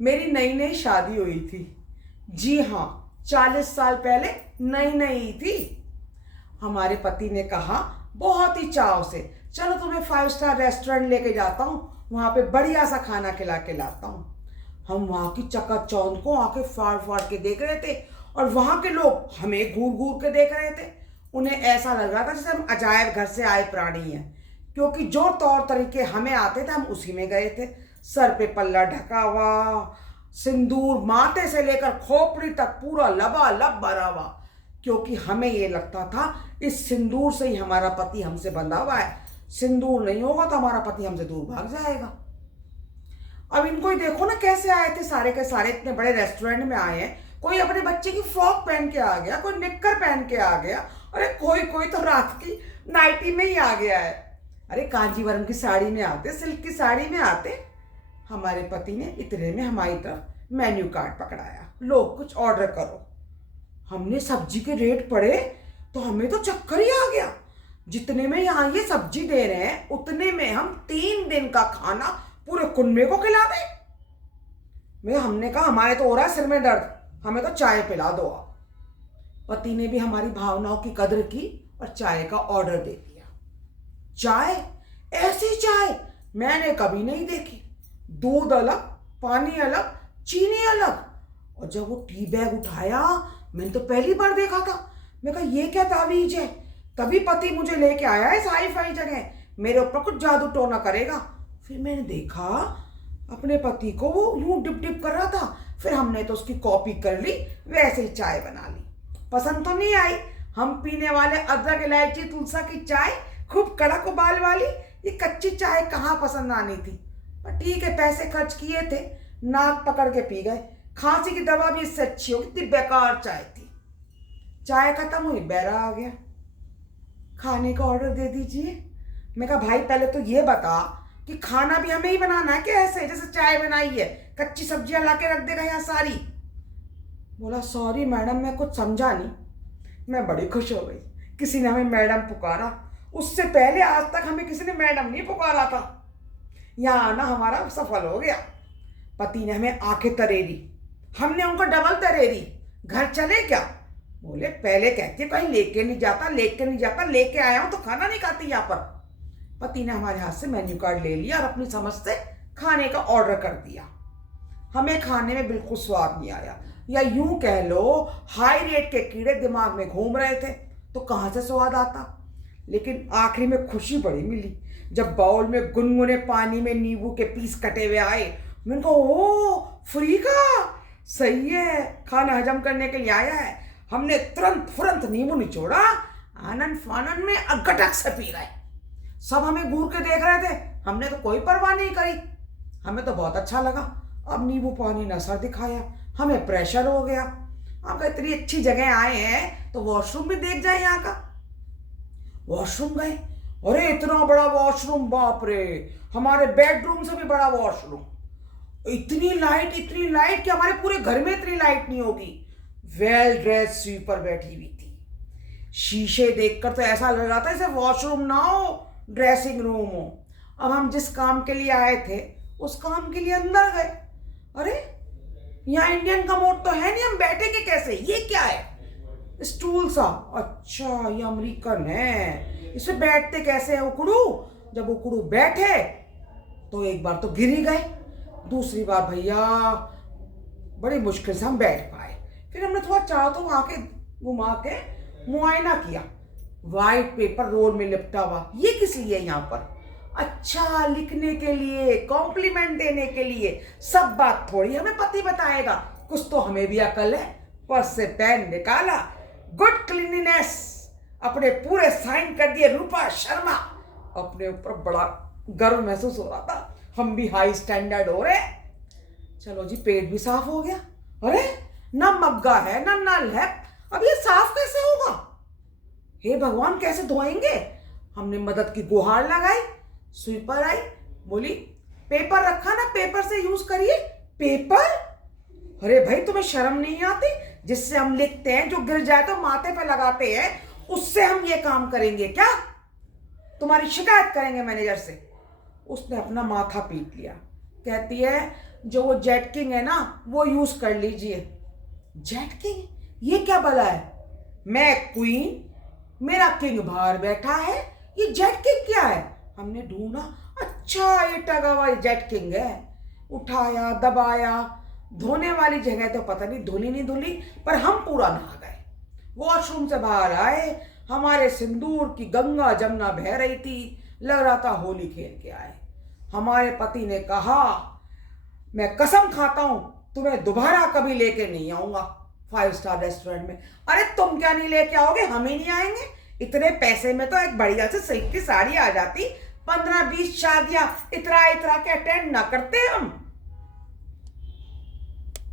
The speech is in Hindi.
मेरी नई नई शादी हुई थी। जी हाँ, 40 साल पहले नई नई थी। हमारे पति ने कहा बहुत ही चाव से, चलो तुम्हें 5 स्टार रेस्टोरेंट लेके जाता हूँ, वहाँ पे बढ़िया सा खाना खिला के लाता हूँ। हम वहाँ की चकाचौंध को आंखें फाड़ फाड़ के देख रहे थे और वहाँ के लोग हमें घूर घूर के देख रहे थे। उन्हें ऐसा लग रहा था जैसे हम अजायब घर से आए प्राणी हैं, क्योंकि जो तौर तरीके हमें आते थे हम उसी में गए थे। सर पे पल्ला ढका हुआ, सिंदूर माथे से लेकर खोपड़ी तक पूरा लबालब भरा हुआ, क्योंकि हमें ये लगता था इस सिंदूर से ही हमारा पति हमसे बंधा हुआ है। सिंदूर नहीं होगा तो हमारा पति हमसे दूर भाग जाएगा। अब इनको ही देखो ना कैसे आए थे, सारे के सारे इतने बड़े रेस्टोरेंट में आए हैं। कोई अपने बच्चे की फ्रॉक पहन के आ गया, कोई निक्कर पहन के आ गया, अरे कोई कोई तो रात की नाइटी में ही आ गया है। अरे कांजीवरम की साड़ी में आते, सिल्क की साड़ी में आते। हमारे पति ने इतने में हमारी तरफ मेन्यू कार्ड पकड़ाया, लो कुछ ऑर्डर करो। हमने सब्जी के रेट पढ़े तो हमें तो चक्कर ही आ गया। जितने में यहाँ ये सब्जी दे रहे हैं उतने में हम 3 दिन का खाना पूरे कुनबे को खिला दें। हमने कहा हमारे तो हो रहा है सिर में दर्द, हमें तो चाय पिला दो आप। पति ने भी हमारी भावनाओं की कदर की और चाय का ऑर्डर दे दिया। चाय, ऐसी चाय मैंने कभी नहीं देखी। दूध अलग, पानी अलग, चीनी अलग। और जब वो टी बैग उठाया मैंने तो पहली बार देखा था। मैं कहा ये क्या तावीज है, तभी पति मुझे लेके आया है इस हाई फाई जगह, मेरे ऊपर कुछ जादू टोना करेगा। फिर मैंने देखा अपने पति को वो यूं डिप डिप कर रहा था। फिर हमने तो उसकी कॉपी कर ली, वैसे ही चाय बना ली। पसंद तो नहीं आई। हम पीने वाले अदरक इलायची तुलसा की चाय, खूब कड़क उबाल वाली, ये कच्ची चाय कहाँ पसंद आनी थी। पर ठीक है, पैसे खर्च किए थे, नाक पकड़ के पी गए। खांसी की दवा भी इससे अच्छी होगी, इतनी बेकार चाय थी। चाय खत्म हुई, बैरा आ गया, खाने का ऑर्डर दे दीजिए। मैं कहा भाई पहले तो ये बता कि खाना भी हमें ही बनाना है क्या, ऐसे जैसे चाय बनाई है कच्ची सब्जियां ला के रख देगा यहाँ सारी। बोला सॉरी मैडम, मैं कुछ समझा नहीं। मैं बड़ी खुश हो गई, किसी ने हमें मैडम पुकारा। उससे पहले आज तक हमें किसी ने मैडम नहीं पुकारा था। यहाँ आना हमारा सफल हो गया। पति ने हमें आंखें तरेरी, हमने उनको डबल तरेरी। घर चले क्या? बोले पहले कहती है कहीं लेके नहीं जाता, लेके नहीं जाता, लेके आया हूं तो खाना नहीं खाती यहाँ पर। पति ने हमारे हाथ से मेन्यू कार्ड ले लिया और अपनी समझ से खाने का ऑर्डर कर दिया। हमें खाने में बिल्कुल स्वाद नहीं आया, या यूं कह लो हाई रेट के कीड़े दिमाग में घूम रहे थे, तो कहाँ से स्वाद आता। लेकिन आखिरी में खुशी बड़ी मिली जब बाउल में गुनगुने पानी में नींबू के पीस कटे हुए आए। मैंने कहा ओ फ्री का, सही है, खाना हजम करने के लिए आया है। हमने तुरंत नींबू निचोड़ा, आनंद फानंद में अगटक से पी गए। सब हमें घूर के देख रहे थे, हमने तो कोई परवाह नहीं करी। हमें तो बहुत अच्छा लगा। अब नींबू पानी न सर दिखाया, हमें प्रेशर हो गया। आप इतनी अच्छी जगह आए हैं तो वॉशरूम भी देख जाए यहाँ का। वॉशरूम गए, अरे इतना बड़ा वॉशरूम, बाप रे, हमारे बेडरूम से भी बड़ा वॉशरूम। इतनी लाइट कि हमारे पूरे घर में इतनी लाइट नहीं होगी। वेल ड्रेस स्वीपर बैठी हुई थी। शीशे देखकर तो ऐसा लग रहा था जैसे वॉशरूम ना हो, ड्रेसिंग रूम हो। अब हम जिस काम के लिए आए थे उस काम के लिए अंदर गए। अरे यहाँ इंडियन कमोड तो है नहीं, हम बैठेंगे कैसे? ये क्या है? स्टूल सा, अच्छा ये अमेरिकन है, इसमें बैठते कैसे हैं उकड़ू? जब उकड़ू बैठे तो एक बार तो गिर ही गए, दूसरी बार भैया बड़ी मुश्किल से हम बैठ पाए। फिर हमने थोड़ा चारों आके घुमा के मुआयना किया। वाइट पेपर रोल में लिपटा हुआ, ये किस लिए यहाँ पर? अच्छा, लिखने के लिए, कॉम्प्लीमेंट देने के लिए। सब बात थोड़ी हमें पति बताएगा, कुछ तो हमें भी अकल है। पर्स से पेन निकाला, गुड क्लीनिनेस, अपने पूरे साइन कर दिए रूपा शर्मा। अपने ऊपर बड़ा गर्व महसूस हो रहा था, हम भी हाई स्टैंडर्ड हो रहे। चलो जी, पेट भी साफ हो गया। अरे ना मग्गा है ना नल है, अब ये साफ कैसे होगा? हे भगवान, कैसे धोएंगे? हमने मदद की गुहार लगाई। स्वीपर आई, बोली पेपर रखा ना, पेपर से यूज करिए। पेपर? अरे भाई तुम्हें शर्म नहीं आती? जिससे हम लिखते हैं, जो गिर जाए तो माथे पे लगाते हैं, उससे हम ये काम करेंगे क्या? तुम्हारी शिकायत करेंगे मैनेजर से। उसने अपना माथा पीट लिया, कहती है जो वो जेट किंग है ना वो यूज कर लीजिए। जेट किंग, ये क्या भला है? मैं क्वीन, मेरा किंग बाहर बैठा है, ये जेट किंग क्या है? हमने ढूंढा, अच्छा ये टगा हुआ जेट किंग है। उठाया, दबाया, धोने वाली जगह तो पता नहीं धुली नहीं धुली, पर हम पूरा नहा गए। वॉशरूम से बाहर आए, हमारे सिंदूर की गंगा जमुना बह रही थी, लग रहा था होली खेल के आए। हमारे पति ने कहा, मैं कसम खाता हूं तुम्हें दोबारा कभी लेके नहीं आऊंगा 5 स्टार रेस्टोरेंट में। अरे तुम क्या नहीं लेके आओगे, हम ही नहीं आएंगे? इतने पैसे में तो एक बढ़िया से सिल्क की साड़ी आ जाती। 15-20 शादियां इतरा इतरा के अटेंड ना करते हम।